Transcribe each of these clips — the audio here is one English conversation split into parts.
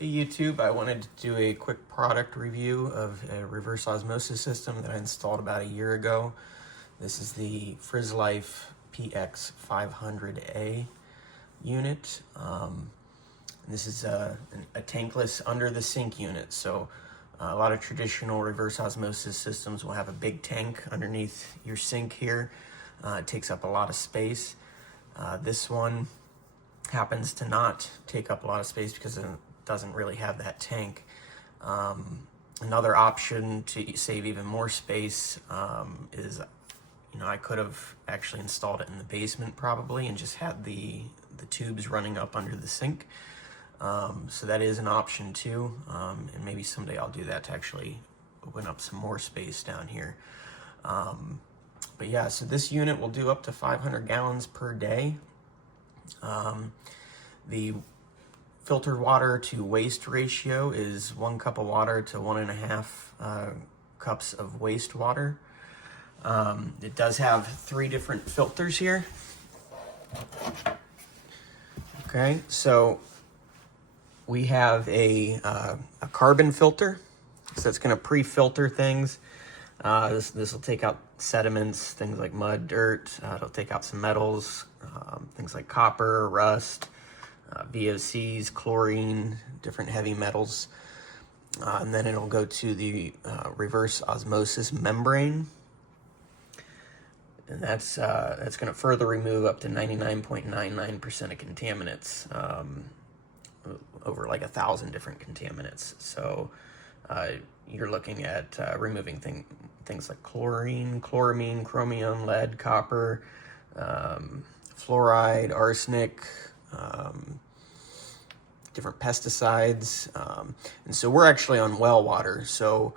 Hey YouTube, I wanted to do a quick product review of a reverse osmosis system that I installed about a year ago. This is the Frizzlife PX500A unit. This is a tankless under the sink unit. So a lot of traditional reverse osmosis systems will have a big tank underneath your sink here. It takes up a lot of space. This one happens to not take up a lot of space because it doesn't really have that tank. Another option to save even more space is, I could have actually installed it in the basement probably and just had the tubes running up under the sink. So that is an option too, and maybe someday I'll do that to actually open up some more space down here. But yeah, so this unit will do up to 500 gallons per day. The filtered water to waste ratio is 1 cup of water to 1.5 cups of wastewater. It does have 3 different filters here. Okay, so we have a carbon filter, so it's going to pre-filter things. This will take out sediments, things like mud, dirt. It'll take out some metals, things like copper, rust, VOCs, chlorine, different heavy metals. And then it'll go to the reverse osmosis membrane. And that's going to further remove up to 99.99% of contaminants, over like 1,000 different contaminants. So you're looking at removing things like chlorine, chloramine, chromium, lead, copper, fluoride, arsenic, different pesticides. And so we're actually on well water. So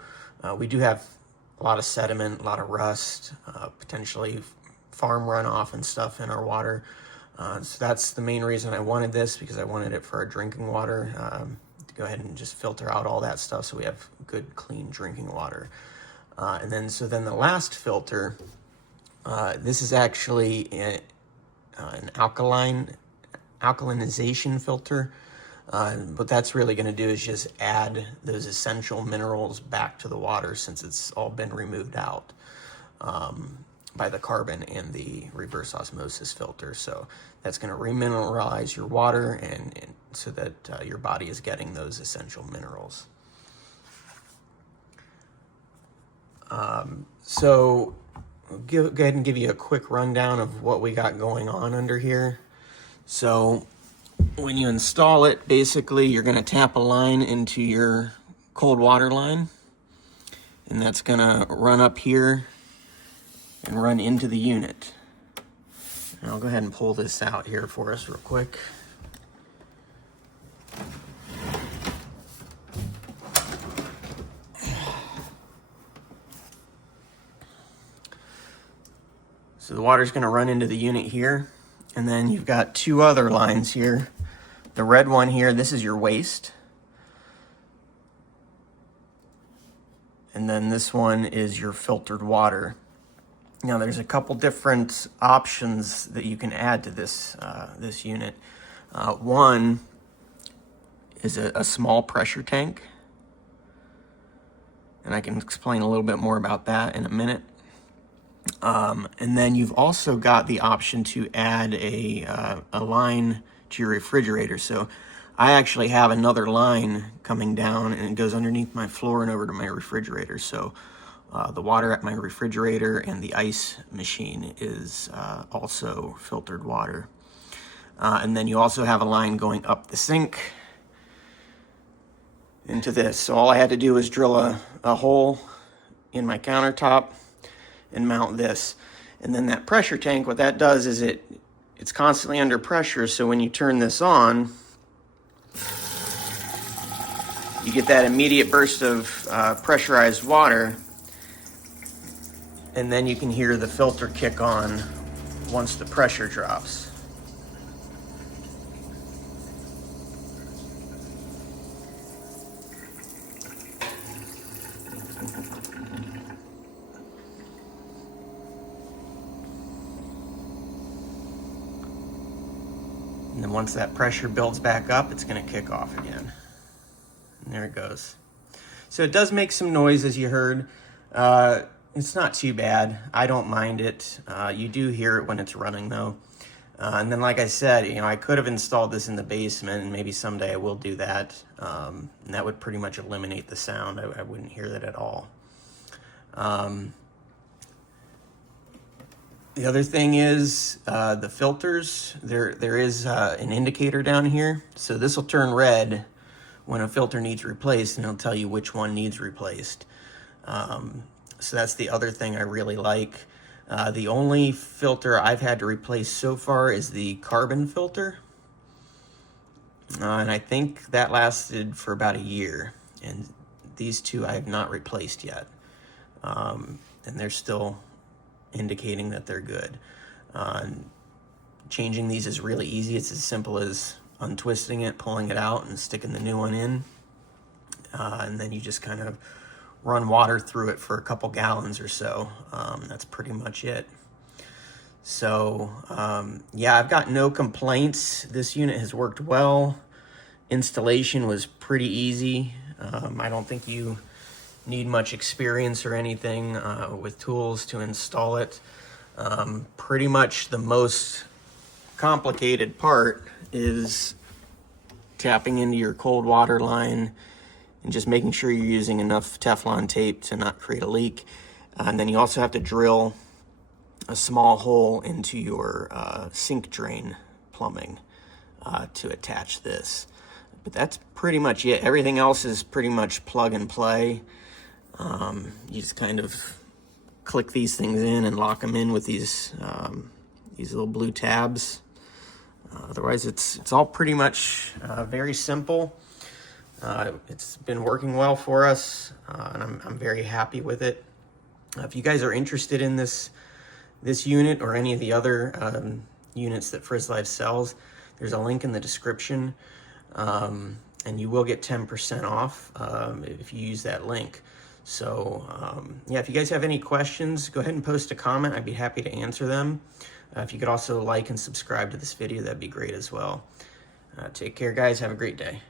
we do have a lot of sediment, a lot of rust, potentially farm runoff and stuff in our water. So that's the main reason I wanted this, because I wanted it for our drinking water, to go ahead and just filter out all that stuff so we have good, clean drinking water. And then the last filter, this is actually an alkalinization filter. What that's really going to do is just add those essential minerals back to the water, since it's all been removed out by the carbon and the reverse osmosis filter. So that's going to remineralize your water and so that your body is getting those essential minerals. So I'll go ahead and give you a quick rundown of what we got going on under here. So when you install it, basically you're going to tap a line into your cold water line, and that's going to run up here and run into the unit. And I'll go ahead and pull this out here for us real quick. So the water's going to run into the unit here, and then you've got 2 other lines here. The red one here, this is your waste. And then this one is your filtered water. Now there's a couple different options that you can add to this unit. One is a small pressure tank, and I can explain a little bit more about that in a minute. And then you've also got the option to add a line to your refrigerator. So I actually have another line coming down, and it goes underneath my floor and over to my refrigerator. So the water at my refrigerator and the ice machine is also filtered water. And then you also have a line going up the sink into this. So all I had to do was drill a hole in my countertop and mount this. And then that pressure tank, what that does is it's constantly under pressure, so when you turn this on, you get that immediate burst of pressurized water, and then you can hear the filter kick on once the pressure drops. And then once that pressure builds back up, it's going to kick off again. And there it goes. So it does make some noise, as you heard. It's not too bad. I don't mind it. You do hear it when it's running though. And then, like I said, you know, I could have installed this in the basement, and maybe someday I will do that. And that would pretty much eliminate the sound. I wouldn't hear that at all. The other thing is the filters. There is an indicator down here. So this will turn red when a filter needs replaced, and it'll tell you which one needs replaced. So that's the other thing I really like. The only filter I've had to replace so far is the carbon filter. And I think that lasted for about a year. And these two I have not replaced yet. And they're still indicating that they're good. Changing these is really easy. It's as simple as untwisting it, pulling it out, and sticking the new one in. And then you just kind of run water through it for a couple gallons or so. That's pretty much it. So yeah, I've got no complaints. This unit has worked well. Installation was pretty easy. I don't think you need much experience or anything with tools to install it. Pretty much the most complicated part is tapping into your cold water line and just making sure you're using enough Teflon tape to not create a leak. And then you also have to drill a small hole into your sink drain plumbing to attach this. But that's pretty much it. Everything else is pretty much plug and play. You just kind of click these things in and lock them in with these little blue tabs. Otherwise, it's all pretty much very simple. It's been working well for us, and I'm very happy with it. If you guys are interested in this unit or any of the other units that Frizzlife sells, there's a link in the description, and you will get 10% off if you use that link. So yeah, if you guys have any questions, go ahead and post a comment. I'd be happy to answer them. If you could also like and subscribe to this video, that'd be great as well. Take care, guys. Have a great day.